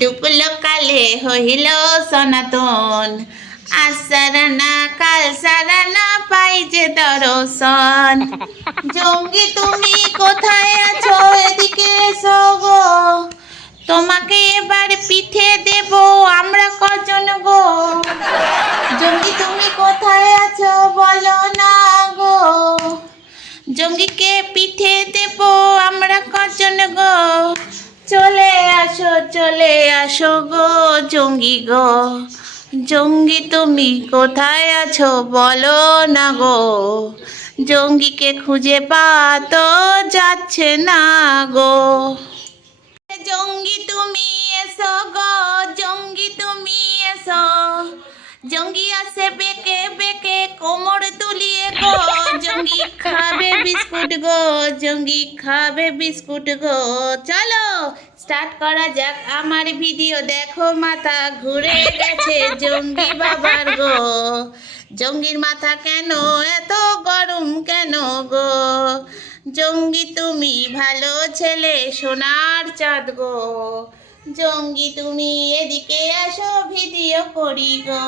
ডুবলো কালে হইল সনাতন, আজ সারা না কাল সারা না পাই যে দর্শন। জঙ্গি তুমি কোথায় আছো, এদিকে এসো গো, তোমাকে এবার পিঠে দেব আমরা কজন গো। জঙ্গি তুমি কোথায় আছো বলো না গো, জঙ্গিকে পিঠে দেব আমরা কজন গো। চলে আসো গো জঙ্গি গো, জঙ্গি তুমি কোথায় আছো বলো না গো, জঙ্গিকে খুঁজে পাওয়া তো যাচ্ছে না গো। জঙ্গি তুমি এসো গো, জঙ্গি তুমি এসো, জঙ্গি আসে বেঁকে বেঁকে কোমর দুলিয়ে গো, জঙ্গি খাবে বিস্কুট গো, জঙ্গি খাবে বিস্কুট গো। চলো স্টার্ট করা যাক আমার ভিডিও, দেখো মাথা ঘুরে গেছে জঙ্গি বাবার গো, জঙ্গির মাথা কেন এত গরম কেন গো, জঙ্গি তুমি ভালো ছেলে সোনার চাঁদ গো, জঙ্গি তুমি এদিকে আসো ভিডিও করি গো।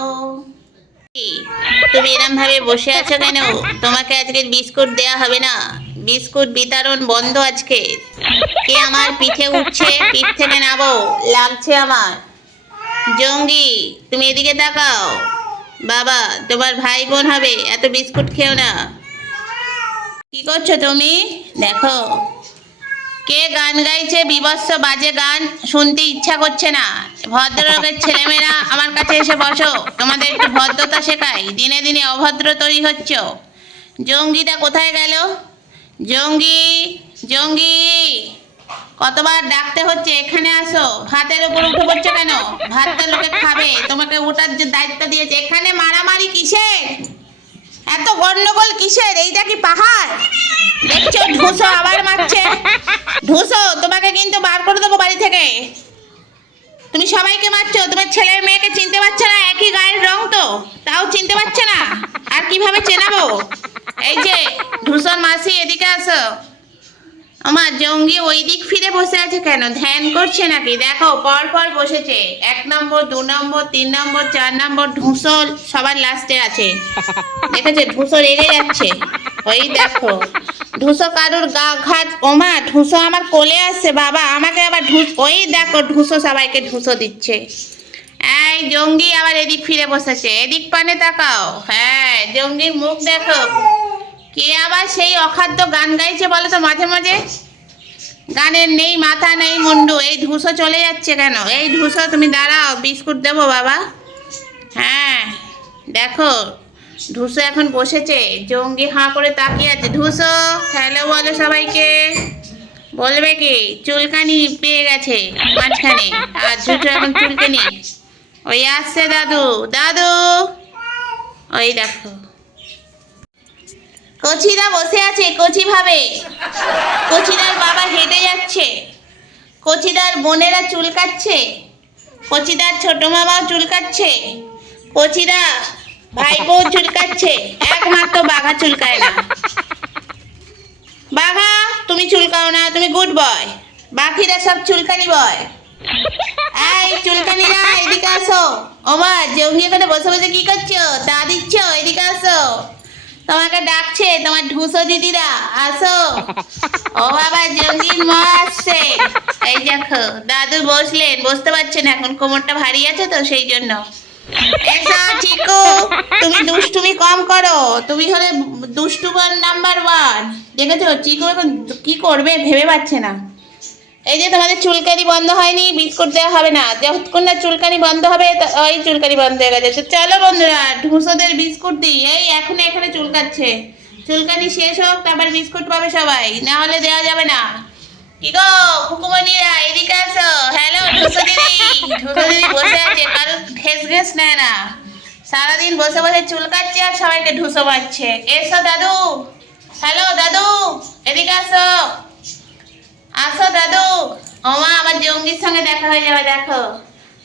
তুমি এরম ভাবে বসে আছো কেন? তোমাকে আজকে বিস্কুট দেয়া হবে না, বিস্কুট বিতরণ বন্ধ আজকে। কে আমার পিঠে উঠছে, পিঠ থেকে নামো, লাগছে আমার। জঙ্গি তুমি এদিকে তাকাও, বাবা তোমার ভাই বোন হবে, এত বিস্কুট খেও না। কি করছো তুমি? দেখো কে গান গাইছে, বিভৎস বাজে গান, শুনতে ইচ্ছা করছে না। ভদ্রলোকের ছেলেমেয়েরা আমার কাছে এসে বসো, তোমাদের একটু ভদ্রতা শেখাই, দিনে দিনে অভদ্র তৈরি হচ্ছ। জঙ্গিটা কোথায় গেল? জঙ্গি জঙ্গি কতবার ডাকতে হচ্ছে, এখানে আসো। ভাতের উপর উঠে পড়ছো কেন? ভাতটা লোকে খাবে, তোমাকে ওটার যে দায়িত্ব দিয়েছে। এখানে মারামারি কিসের, এত গন্ডগোল কিসের? এইটা কি পাহাড় দেখছো? ঢুসো আবার মারছে, ঢুসো তোমাকে কিন্তু বার করে দেবো বাড়ি থেকে। তুমি সবাইকে মারছো, তোমার ছেলে মেয়েকে চিনতে পারছো না, একই গায়ের রং তো, তাও চিনতে পারছো না, আর কিভাবে চেনাবো? এই যে ঢুসোর মাসি এদিকে আসো। আমার জঙ্গি ওই দিক ফিরে বসে আছে কেন, ধ্যান করছে নাকি? দেখো পর পর বসেছে, 1 নম্বর 2 নম্বর 3 নম্বর 4 নম্বর, ঢুসো সবার লাস্টে আছে। দেখেছে ঢুসো রেগে যাচ্ছে, ওই দেখো ঢুসো কারুর গা ঘাট। ওমা ঢুসো আমার কোলে আসছে, বাবা আমাকে আবার ওই দেখো ঢুসো সবাইকে ঢুসো দিচ্ছে। এই জঙ্গি আবার এদিক ফিরে বসেছে, এদিক পানে তাকাও। হ্যাঁ জঙ্গির মুখ দেখো। কে আবার সেই অখাদ্য গান গাইছে বলো তো মাঝে মাঝে? গানের নেই মাথা নেই মুন্ডু, এই ঢুসো চলে যাচ্ছে কেন? এই ঢুসো তুমি দাঁড়াও, বিস্কুট দেবো বাবা। হ্যাঁ দেখো ঢুসো এখন বসেছে, জঙ্গি হাঁ করে তাকিয়ে আছে। ঢুসো হ্যালো বলো সবাইকে। বলবে কি? চুলকানি পেয়ে গেছে মাঝখানে, আর ঝুঠো এখন চুলকানি। ওই আসছে দাদু, দাদু ওই দেখো। কচিরা বসে আছে কচি ভাবে, কচিদার বাবা হেঁটে যাচ্ছে, কচিদার বোনেরা চুলকাচ্ছে, কচিদার ছোট মামাও চুলকাচ্ছে, কচিদা ভাই বউ চুলকাচ্ছে, একমাত্র বাঘা চুলকায় না। বাঘা তুমি চুলকাও না, তুমি গুড বয়, বাকিরা সব চুলকানি বয়। এই চুলকানিরা এদিকে আসো। ওমা জঙ্গি এখানে বসে বসে কি করছো, তা দিচ্ছ? এদিকে আসো, তোমাকে ডাকছে তোমার ঢুসো দিদিরা, আসো। ও বাবা জঙ্গির মা আসছে। এই দেখো দাদু বসলেন, বসতে পারছেন এখন, কোমরটা ভারী আছে তো সেই জন্য। এসো চিকু, তুমি দুষ্টুমি কম করো, তুমি হলে দুষ্টুবার নাম্বার 1। দেখেছো চিকু এখন কি করবে ভেবে পাচ্ছে না। এই যে তোমাদের চুলকানি বন্ধ হয়নি, বিস্কুট দেওয়া হবে না, যতক্ষণ না চুলকানি বন্ধ হবে। ওই চুলকানি বন্ধ হয়ে গেছে। চলো বন্ধুরা ঢুসোদের বিস্কুট দিই। এই এখানে চুলকাচ্ছে, চুলকানি শেষ হোক তারপর বিস্কুট পাবে সবাই, না হলে দেওয়া যাবে না। কি গো খুকুমনিরা এদিকে আসো। হ্যালো ঢুসো দিদি। ঢুসো দিদি বসে আছে, কারোর ঘেস নেয় না, সারাদিন বসে বসে চুলকাচ্ছে আর সবাইকে ঢুসো মারছে। এসো দাদু, হ্যালো দাদু এদিকে আসো, আসো দাদু। ওমা আমার জঙ্গির সঙ্গে দেখা হয়ে যাবে, দেখো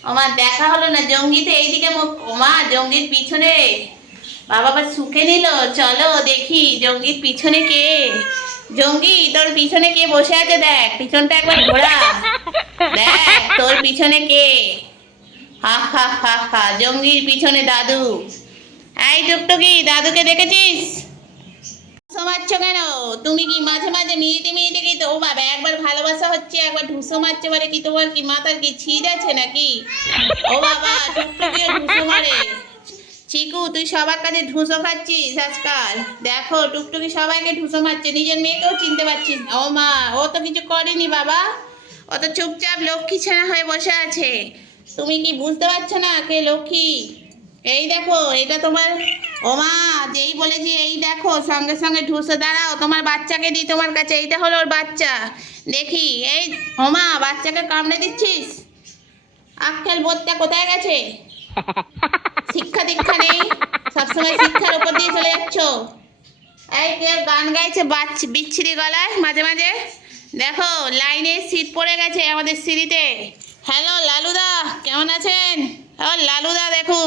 ওমা দেখা হলো না, জঙ্গিতে এইদিকে মুখ। ওমা জঙ্গির পিছনে বাবা আবার শুকে নিল। চলো দেখি জঙ্গির পিছনে কে। জঙ্গি তোর পিছনে কে বসে আছে দেখ, পিছনটা একবার ঘোরা। দেখ তোর পিছনে কে। হা হা হা হা, জঙ্গির পিছনে দাদু। এই টুকটুকি, দাদুকে দেখেছিস? ঢুসো মারছো কেন? তুমি কি মাঝে মাঝে মেয়েতে মেয়েতে কি তো, ও বাবা, একবার ভালোবাসা হচ্ছে একবার ঢুসো মারছে বলে কি তোমার কি মাথার কি ছিঁড় আছে নাকি? ও বাবা, টুকটুকিও ঢুসো মারে। চিকু তুই সবার কাছে ঢুসো খাচ্ছিস আজকাল। দেখো টুকটুকি সবাইকে ঢুসো মারছে, নিজের মেয়েকেও চিনতে পারছিস না। ও মা, ও তো কিছু করেনি বাবা, ও তো চুপচাপ লক্ষ্মী ছেনা হয়ে বসে আছে। তুমি কি বুঝতে পারছো না কে লক্ষ্মী? এই দেখো এটা তোমার। ও মা, যেই বলেছি এই দেখো সঙ্গে সঙ্গে ঢুসো। দাঁড়াও, তোমার বাচ্চাকে দিই তোমার কাছে। এইটা হলো ওর বাচ্চা। দেখি এই। ও মা, বাচ্চাকে কামড়ে দিচ্ছিস? আক্কেল বোধটা কোথায় গেছে? শিক্ষা দীক্ষা নেই, সবসময় শিক্ষার উপর দিয়ে চলে যাচ্ছ। এই কেউ গান গাইছে বিচ্ছিরি গলায় মাঝে মাঝে। দেখো লাইনে সিট পড়ে গেছে আমাদের সিঁড়িতে। হ্যালো লালুদা, কেমন আছেন? ও লালুদা, দেখো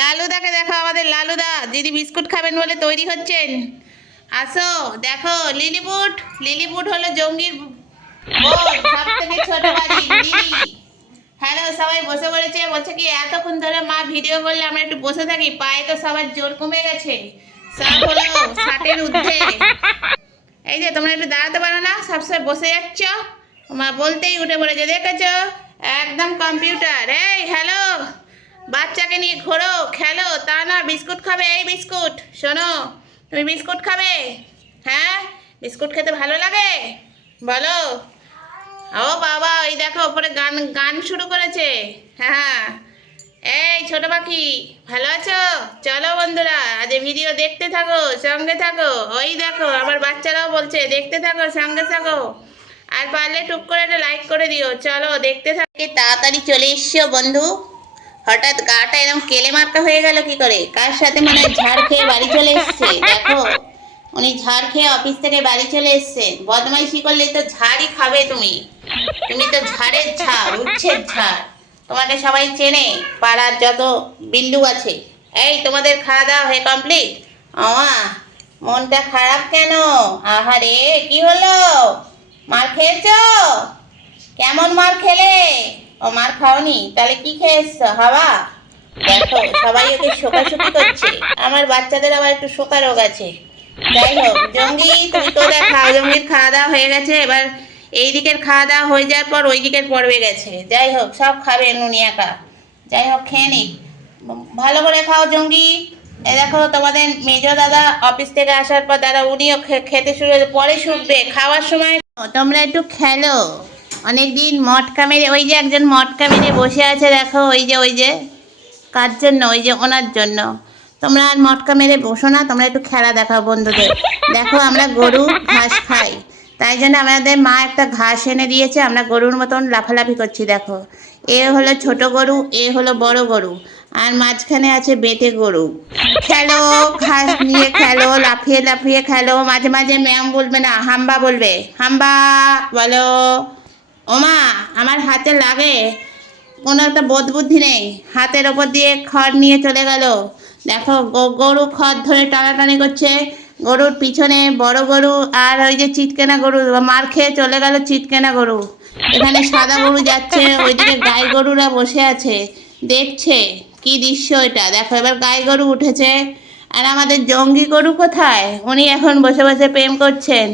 লালুদাকে, দেখো আমাদের লালুদা। দিদি বিস্কুট খাবেন বলে তৈরি হচ্ছেন। আসো দেখো লিলিপুট। লিলিপুট হলো জঙ্গির বোন, সব থেকে ছোট বাড়ি লিলি। হ্যালো, সবাই বসে পড়েছে। বলছে কি এতক্ষণ ধরে মা ভিডিও করলে আমরা একটু বসে থাকি, পায়ে তো সবার জোর কমে গেছে, সব হলো 60-এর ঊর্ধ্বে। এই যে তোমরা একটু দাঁড়াতে পারো না, সবসময় বসে যাচ্ছ। মা বলতেই উঠে পড়েছে, দেখেছো? একদম কম্পিউটার। এই হ্যালো, বাচ্চাকে নিয়ে ঘোরো খেলো, তা না বিস্কুট খাবে। এই বিস্কুট, শোনো, তুমি বিস্কুট খাবে? হ্যাঁ, বিস্কুট খেতে ভালো লাগে বলো। ও বাবা, এই দেখো ওপরে গান গান শুরু করেছে। হ্যাঁ, এই ছোট পাখি, ভালো আছো? চলো বন্ধুরা, আজ ভিডিও দেখতে থাকো, সঙ্গে থাকো। ওই দেখো আমার বাচ্চারাও বলছে দেখতে থাকো, সঙ্গে থাকো। আর পারলে টুক করে একটা লাইক করে দিও। চলো দেখতে থাকি। তাড়াতাড়ি চলে এসছো বন্ধু। হঠাৎ গাটা এরকম কেলে মার্কা হয়ে গেল কি করে? কার সাথে মনে হয় ঝাড় খেয়ে বাড়ি চলে এসছে। দেখো উনি ঝাড় খেয়ে অফিস থেকে বাড়ি চলে এসছেন। বদমাইশি করলে তো ঝাড়ই খাবে তুমি। তুমি তো ঝাড়ের ঝাড়, উচ্ছের ঝাড়। তোমাকে সবাই চেনে, পাড়ার যত বিন্দু আছে। এই তোমাদের খাওয়া দাওয়া হয়ে কমপ্লিট? আমা, মনটা খারাপ কেন? আহারে কি হলো? মার খেয়েছো? কেমন মার খেলে? ও মার খাওনি, তাহলে কি খেয়ে এসছো? হাওয়া? দেখো সবাই ওকে শোকাশুকি করছে। আমার বাচ্চাদের আবার একটু শোকা রোগ আছে। যাই হোক জঙ্গি, তুই তো দেখা জঙ্গির খাওয়া দাওয়া হয়ে গেছে। এবার এই দিকের খাওয়া দাওয়া হয়ে যাওয়ার পর ওই দিকের পড়বে গেছে। যাই হোক সব খাবে নুনিয়াকা। যাই হোক খেয়ে নিক, ভালো করে খাও জঙ্গি। এ দেখো তোমাদের মেজ দাদা অফিস থেকে আসার পর দাদা উনিও খেতে শুরু হয়েছে, পরে শুকবে খাওয়ার সময়। তোমরা একটু খেলো, অনেকদিন মটকা মেরে। ওই যে একজন মটকা মেরে বসে আছে দেখো, ওই যে কার জন্য? ওই যে ওনার জন্য। তোমরা আর মটকা মেরে বসো না, তোমরা একটু খেলা দেখাও বন্ধুদের। দেখো আমরা গরু ঘাস খাই, তাই জন্য আমাদের মা একটা ঘাস এনে দিয়েছে, আমরা গরুর মতন লাফালাফি করছি। দেখো এ হলো ছোট গরু, এ হলো বড় গরু, আর মাঝখানে আছে বেটে গরু। খেলো, ঘাস নিয়ে খেলো, লাফিয়ে লাফিয়ে খেলো। মাঝে মাঝে ম্যাম বলবে না, হাম্বা বলবে। হাম্বা বলো। ওমা, আমার হাতে লাগে, কোনো একটা বোধ বুদ্ধি নেই। হাতের ওপর দিয়ে খড় নিয়ে চলে গেল। দেখো গরু খড় ধরে টানাটানি করছে। গরুর পিছনে বড় গরু আর ওই যে চিটকেনা গরু মার খেয়ে চলে গেল। চিটকেনা গরু, এখানে সাদা গরু যাচ্ছে, ওইদিকে গাই গরুরা বসে আছে দেখছে। কি দৃশ্য এটা দেখো। এবার গাই গরু উঠেছে। আর আমাদের জঙ্গি গরু কোথায়? উনি এখন বসে বসে প্রেম করছেন।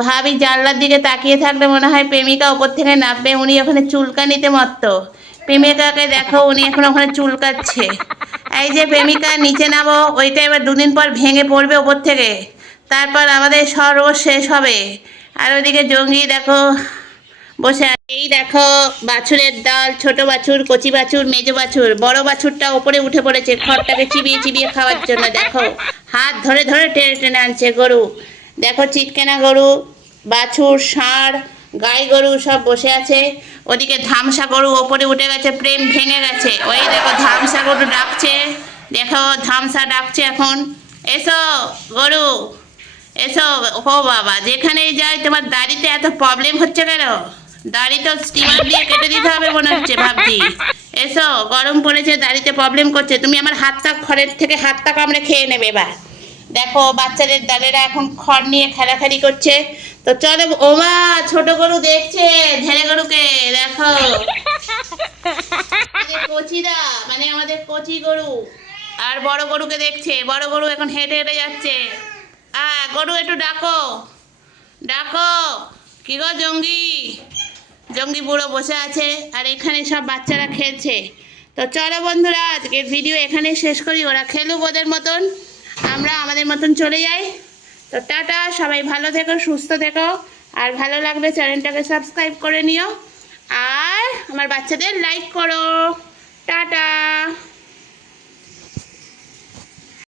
ভাবি জানলার দিকে তাকিয়ে থাকলে মনে হয় প্রেমিকা ওপর থেকে নামবে। উনি ওখানে চুলকানিতে মত্ত। প্রেমিকাকে দেখো, উনি এখন ওখানে চুলকাচ্ছে। এই যে প্রেমিকা নিচে নামো, ওইটা এবার দুদিন পর ভেঙে পড়বে ওপর থেকে, তারপর আমাদের সর্ব শেষ হবে। আর ওইদিকে জঙ্গি দেখো বসে আছে। এই দেখো বাছুরের দল, ছোট বাছুর, কচি বাছুর, মেজো বাছুর। বড় বাছুরটা ওপরে উঠে পড়েছে খড়টাকে চিবিয়ে চিবিয়ে খাওয়ার জন্য। দেখো হাত ধরে ধরে টেনে টেনে আনছে গরু। দেখো চিটকেনা গরু, বাছুর, ষাঁড়, গাই গরু সব বসে আছে। ওদিকে ধামসা গরু ওপরে উঠে গেছে, প্রেম ভেঙে গেছে। ওই দেখো ধামসা গরু ডাকছে, দেখো ধামসা ডাকছে এখন, এসো গরু এসো। ও বাবা, যেখানেই যাই তোমার দাড়িতে এত প্রবলেম হচ্ছে কেন? দাড়ি তো স্টিমার দিয়ে কেটে দিতে হবে মনে হচ্ছে ভাবছি। এসো, গরম পড়েছে, দাড়িতে প্রবলেম করছে। তুমি আমার হাতটা, খড়ের থেকে হাতটা কামড়ে খেয়ে নেবে এবার। দেখো বাচ্চাদের দাদেরা এখন খড় নিয়ে খেলাখেলি করছে। তো চলো, ওমা ছোট গরু দেখছে ধেড়ে গরুকে, দেখো আমাদের কচিরা, মানে আমাদের কচি গরু আর বড় গরুকে দেখছে। বড় গরু এখন হেঁটে হেঁটে যাচ্ছে। গরু একটু ডাকো, ডাকো। কি গো জঙ্গি? জঙ্গি বুড়ো বসে আছে আর এখানে সব বাচ্চারা খেলছে। তো চলো বন্ধুরা, আজকের ভিডিও এখানে শেষ করি। ওরা খেলুক ওদের মতন, আমরা আমাদের মতন চলে যাই। তো টাটা, সবাই ভালো থেকো, সুস্থ থেকো। আর ভালো লাগলে চ্যানেলটাকে সাবস্ক্রাইব করে নিও। আর আমার বাচ্চাদের লাইক করো। টাটা।